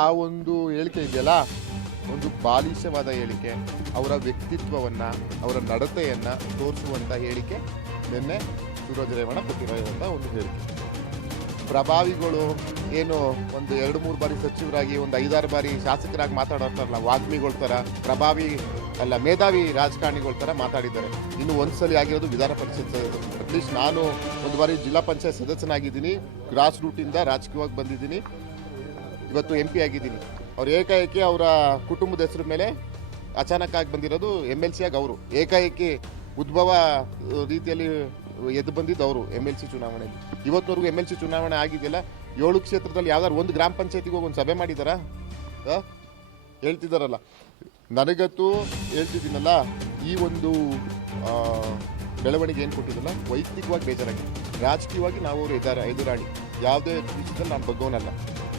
ಆ ಒಂದು ಹೇಳಿಕೆ ಇದೆಯಲ್ಲ, ಒಂದು ಬಾಲಿಶವಾದ ಹೇಳಿಕೆ, ಅವರ ವ್ಯಕ್ತಿತ್ವವನ್ನು, ಅವರ ನಡತೆಯನ್ನು ತೋರಿಸುವಂಥ ಹೇಳಿಕೆ ನಿನ್ನೆ ಸೂರಜ್ ರೇವಣ್ಣ ಕೊಟ್ಟಿರೋಂಥ ಒಂದು ಹೇಳಿಕೆ. ಪ್ರಭಾವಿಗಳು ಏನು ಒಂದು 2-3 ಬಾರಿ ಸಚಿವರಾಗಿ, ಒಂದು 5-6 ಬಾರಿ ಶಾಸಕರಾಗಿ ಮಾತಾಡೋರ್ತಾರಲ್ಲ, ವಾಗ್ಮಿಗಳ ಥರ, ಪ್ರಭಾವಿ ಅಲ್ಲ ಮೇಧಾವಿ ರಾಜಕಾರಣಿಗಳ ಥರ ಮಾತಾಡಿದ್ದಾರೆ. ಇನ್ನು ಒಂದ್ಸಲಿ ಆಗಿರೋದು ವಿಧಾನ ಪರಿಷತ್. ಅಟ್ಲೀಸ್ಟ್ ನಾನು ಒಂದು ಬಾರಿ ಜಿಲ್ಲಾ ಪಂಚಾಯತ್ ಸದಸ್ಯನಾಗಿದ್ದೀನಿ, ಗ್ರಾಸ್ ರೂಟಿಂದ ರಾಜಕೀಯವಾಗಿ ಬಂದಿದ್ದೀನಿ, ಇವತ್ತು MP ಆಗಿದ್ದೀನಿ. ಅವ್ರು ಏಕಾಏಕಿ ಅವರ ಕುಟುಂಬದ ಹೆಸರು ಮೇಲೆ ಅಚಾನಕ್ ಆಗಿ ಬಂದಿರೋದು MLC ಆಗಿ ಅವರು ಏಕಾಏಕಿ ಉದ್ಭವ ರೀತಿಯಲ್ಲಿ ಎದ್ದು ಬಂದಿದ್ದು ಅವರು MLC ಚುನಾವಣೆಯಲ್ಲಿ. ಇವತ್ತವರೆಗೂ MLC ಚುನಾವಣೆ ಆಗಿದೆಯಲ್ಲ, 7 ಕ್ಷೇತ್ರದಲ್ಲಿ ಯಾವ್ದಾದ್ರು ಒಂದು ಗ್ರಾಮ ಪಂಚಾಯತಿಗೆ ಹೋಗಿ ಒಂದು ಸಭೆ ಮಾಡಿದಾರಾ? ಹೇಳ್ತಿದ್ದಾರಲ್ಲ, ನನಗಂತೂ ಹೇಳ್ತಿದ್ದೀನಲ್ಲ, ಈ ಒಂದು ಬೆಳವಣಿಗೆ ಏನು ಕೊಟ್ಟಿದ್ದಲ್ಲ, ವೈಯಕ್ತಿಕವಾಗಿ ಬೇಜಾರಾಗಿದೆ. ರಾಜಕೀಯವಾಗಿ ನಾವು ಅವರು ಎದುರಾಳಿ, ಯಾವುದೇ ವಿಷಯದಲ್ಲಿ ನಾನು ಬಗ್ಗೋನಲ್ಲ.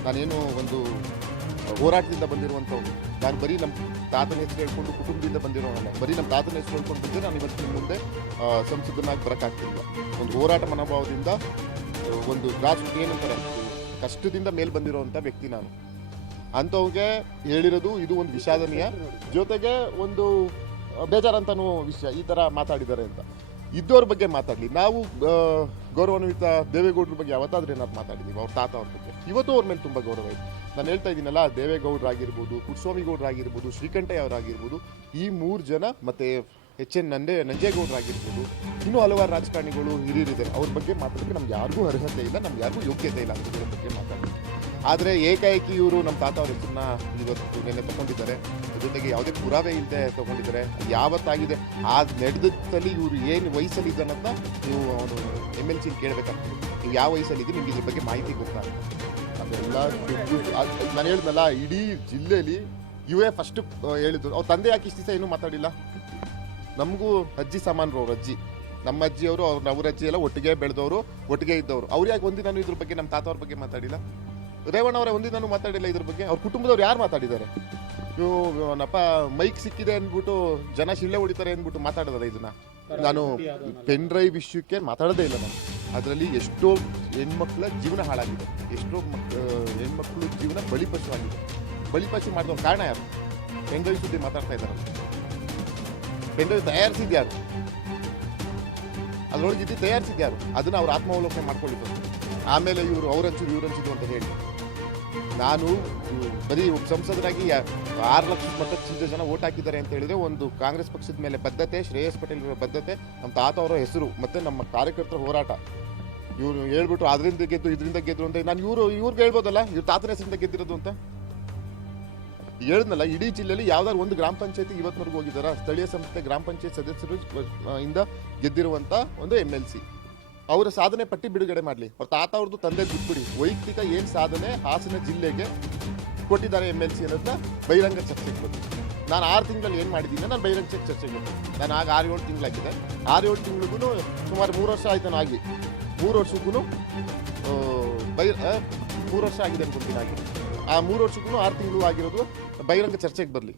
ನಾನೇನು ಒಂದು ಹೋರಾಟದಿಂದ ಬಂದಿರುವಂಥವ್ರು, ನಾನು ಬರೀ ನಮ್ಮ ತಾತನ ಹೆಸರು ಹೇಳ್ಕೊಂಡು ಕುಟುಂಬದಿಂದ ಬಂದಿರೋನಲ್ಲ, ಬರೀ ನಮ್ಮ ತಾತನ ಹೆಸರು ಹೇಳ್ಕೊಂಡು ಬಂದರೆ ನಾನು ಇವತ್ತಿನ ಮುಂದೆ ಸಂಸದನಾಗಿ ಬರೋಕ್ಕಾಗ್ತಿಲ್ಲ. ಒಂದು ಹೋರಾಟ ಮನೋಭಾವದಿಂದ, ಒಂದು ಗ್ರಾಸ್ ಏನಂತಾರೆ ಕಷ್ಟದಿಂದ ಮೇಲೆ ಬಂದಿರೋವಂಥ ವ್ಯಕ್ತಿ ನಾನು. ಅಂಥವ್ಗೆ ಹೇಳಿರೋದು ಇದು ಒಂದು ವಿಷಾದನೀಯ, ಜೊತೆಗೆ ಒಂದು ಬೇಜಾರಂತನೂ ವಿಷಯ. ಈ ಥರ ಮಾತಾಡಿದ್ದಾರೆ ಅಂತ ಇದ್ದವ್ರ ಬಗ್ಗೆ ಮಾತಾಡಲಿ. ನಾವು ಗೌರವಾನ್ವಿತ ದೇವೇಗೌಡರ ಬಗ್ಗೆ ಯಾವತ್ತಾದ್ರೂ ಏನಾದ್ರು ಮಾತಾಡಿದ್ದೀವಿ, ಅವ್ರ ತಾತ ಅವ್ರ ಬಗ್ಗೆ. ಇವತ್ತು ಅವ್ರ ಮೇಲೆ ತುಂಬ ಗೌರವ ಇದೆ. ನಾನು ಹೇಳ್ತಾ ಇದ್ದೀನಲ್ಲ, ದೇವೇಗೌಡರಾಗಿರ್ಬೋದು, ಪುಟ್ಟಸ್ವಾಮಿಗೌಡರಾಗಿರ್ಬೋದು, ಶ್ರೀಕಂಠಯ್ಯ ಅವರಾಗಿರ್ಬೋದು, ಈ 3 ಜನ, ಮತ್ತು HN ನಂಜೇಗೌಡರಾಗಿರ್ಬೋದು, ಇನ್ನೂ ಹಲವಾರು ರಾಜಕಾರಣಿಗಳು ಹಿರಿಯರಿದ್ದಾರೆ. ಅವ್ರ ಬಗ್ಗೆ ಮಾತಾಡೋಕ್ಕೆ ನಮ್ಗೆ ಯಾರಿಗೂ ಅರ್ಹತೆ ಇಲ್ಲ, ನಮ್ಗೆ ಯಾರಿಗೂ ಯೋಗ್ಯತೆ ಇಲ್ಲ ಅದ್ರ ಬಗ್ಗೆ ಮಾತಾಡೋಕ್ಕೆ. ಆದರೆ ಏಕಾಏಕಿ ಇವರು ನಮ್ಮ ತಾತ ಅವ್ರ ಹೆಸರನ್ನ ಇವತ್ತು ನೆನ್ನೆ ತೊಗೊಂಡಿದ್ದಾರೆ, ಜೊತೆಗೆ ಯಾವುದೇ ಪುರಾವೆ ಇಲ್ಲದೆ ತೊಗೊಂಡಿದ್ದಾರೆ. ಯಾವತ್ತಾಗಿದೆ ಆ ನಡೆದಲ್ಲಿ ಇವರು ಏನು ವಯಸ್ಸಲ್ಲಿ ಇದ್ದಾನಂತ ನೀವು ಅವನು MLC ಕೇಳಬೇಕಾಗ್ತದೆ. ನೀವು ಯಾವ ವಯಸ್ಸಲ್ಲಿದ್ದೀರಿ, ನಿಮ್ಗೆ ಇದ್ರ ಬಗ್ಗೆ ಮಾಹಿತಿ ಗೊತ್ತಾ? ಅದೆಲ್ಲ ನಾನು ಹೇಳಿದ್ನಲ್ಲ, ಇಡೀ ಜಿಲ್ಲೆಯಲ್ಲಿ ಇವೇ ಫಸ್ಟ್ ಹೇಳಿದ್ರು. ಅವ್ರ ತಂದೆ ಯಾಕೆ ಇಷ್ಟು ದಿವಸ ಏನೂ ಮಾತಾಡಿಲ್ಲ? ನಮಗೂ ಅಜ್ಜಿ ಸಮಾನರು, ಅವ್ರ ಅಜ್ಜಿ, ನಮ್ಮ ಅಜ್ಜಿಯವರು, ಅವ್ರ ಅಜ್ಜಿ ಎಲ್ಲ ಒಟ್ಟಿಗೆ ಬೆಳೆದವರು, ಒಟ್ಟಿಗೆ ಇದ್ದವರು. ಅವ್ರು ಯಾಕೆ ಒಂದಿನಾನು ಇದ್ರ ಬಗ್ಗೆ ನಮ್ಮ ತಾತ ಅವ್ರ ಬಗ್ಗೆ ಮಾತಾಡಿಲ್ಲ? ರೇವಣ್ಣ ಅವರೇ ಒಂದಿನಾನು ಮಾತಾಡಿಲ್ಲ ಇದ್ರ ಬಗ್ಗೆ. ಅವ್ರ ಕುಟುಂಬದವ್ರು ಯಾರು ಮಾತಾಡಿದ್ದಾರೆ? ನಪ್ಪ ಮೈಕ್ ಸಿಕ್ಕಿದೆ ಅಂದ್ಬಿಟ್ಟು ಜನ ಶಿಳ್ಳೆ ಹೊಡಿತಾರೆ ಅಂದ್ಬಿಟ್ಟು ಮಾತಾಡಿದಾರೆ ಇದನ್ನ. ನಾನು ಪೆನ್ ಡ್ರೈವ್ ವಿಷಯಕ್ಕೆ ಮಾತಾಡೋದೇ ಇಲ್ಲ ನಾನು. ಅದರಲ್ಲಿ ಎಷ್ಟೋ ಹೆಣ್ಮಕ್ಳ ಜೀವನ ಹಾಳಾಗಿದೆ, ಎಷ್ಟೋ ಹೆಣ್ಮಕ್ಳು ಜೀವನ ಬಲಿಪಶು ಆಗಿದೆ. ಬಲಿಪಶು ಮಾಡಿದ ಕಾರಣ ಯಾರು? ಪೆನ್ ಡ್ರೈವ್ ಸುದ್ದಿ ಮಾತಾಡ್ತಾ ಇದ್ದಾರಲ್ಲ, ಪೆನ್ ಡ್ರೈವ್ ತಯಾರಿಸಿದ್ಯಾರು? ಅದರೊಳಗಿದ್ದು ತಯಾರಿಸಿದ್ಯಾರು? ಅದನ್ನ ಅವ್ರ ಆತ್ಮಾವಲೋಕನೆ ಮಾಡ್ಕೊಳ್ಳಿದ್ರು. ಆಮೇಲೆ ಇವರು ಅವ್ರಂಚಿದ್ರು ಇವ್ರಂಚಿದ್ರು ಅಂತ ಹೇಳಿ, ನಾನು ಬರೀ ಸಂಸದರಾಗಿ 6 ಲಕ್ಷ ಮತಕ್ಕೆ ಜನ ಓಟ್ ಹಾಕಿದ್ದಾರೆ ಅಂತ ಹೇಳಿದ್ರೆ, ಒಂದು ಕಾಂಗ್ರೆಸ್ ಪಕ್ಷದ ಮೇಲೆ ಬದ್ಧತೆ, ಶ್ರೇಯಸ್ ಪಟೇಲ್ ಅವರ ಬದ್ಧತೆ, ನಮ್ಮ ತಾತ ಅವರ ಹೆಸರು, ಮತ್ತು ನಮ್ಮ ಕಾರ್ಯಕರ್ತರ ಹೋರಾಟ. ಇವರು ಹೇಳ್ಬಿಟ್ಟು ಅದರಿಂದ ಗೆದ್ದು ಇದರಿಂದ ಗೆದ್ರು ಅಂತ ನಾನು ಇವ್ರಿಗೆ ಹೇಳ್ಬೋದಲ್ಲ, ಇವ್ರ ತಾತನ ಹೆಸರಿಂದ ಗೆದ್ದಿರೋದು ಅಂತ ಹೇಳಿದ್ನಲ್ಲ. ಇಡೀ ಜಿಲ್ಲೆಯಲ್ಲಿ ಯಾವ್ದಾದ್ರು ಒಂದು ಗ್ರಾಮ ಪಂಚಾಯತಿ ಇವತ್ತಿನವರೆಗೂ ಹೋಗಿದ್ದಾರಾ? ಸ್ಥಳೀಯ ಸಂಸ್ಥೆ ಗ್ರಾಮ ಪಂಚಾಯತ್ ಸದಸ್ಯರು ಇಂದ ಗೆದ್ದಿರುವಂಥ ಒಂದು MLC ಅವರ ಸಾಧನೆ ಪಟ್ಟಿ ಬಿಡುಗಡೆ ಮಾಡಲಿ. ಅವ್ರ ತಾತ ಅವ್ರದ್ದು ತಂದೆ ದುಡ್ಡುಬಿಡಿ, ವೈಯಕ್ತಿಕ ಏನು ಸಾಧನೆ ಹಾಸನ ಜಿಲ್ಲೆಗೆ ಕೊಟ್ಟಿದ್ದಾರೆ MLC ಅನ್ನೋದನ್ನ ಬಹಿರಂಗ ಚರ್ಚೆಗೆ ಬಂದು, ನಾನು 6 ತಿಂಗಳಲ್ಲಿ ಏನು ಮಾಡಿದ್ದೀನಿ ನಾನು ಬಹಿರಂಗ ಚರ್ಚೆಗೆ ಬಂದು. ನಾನು ಆಗ 6-7 ತಿಂಗಳಾಗಿದೆ. 6-7 ತಿಂಗಳಿಗೂ ಸುಮಾರು 3 ವರ್ಷ ಆಯ್ತು ಆಗಿ. 3 ವರ್ಷಕ್ಕೂ 3 ವರ್ಷ ಆಗಿದೆ ಅನ್ಕೊಂತೀನಿ ಆಗಿ. ಆ 3 ವರ್ಷಕ್ಕೂ 6 ತಿಂಗಳು ಆಗಿರೋದು ಬಹಿರಂಗ ಚರ್ಚೆಗೆ ಬರಲಿ.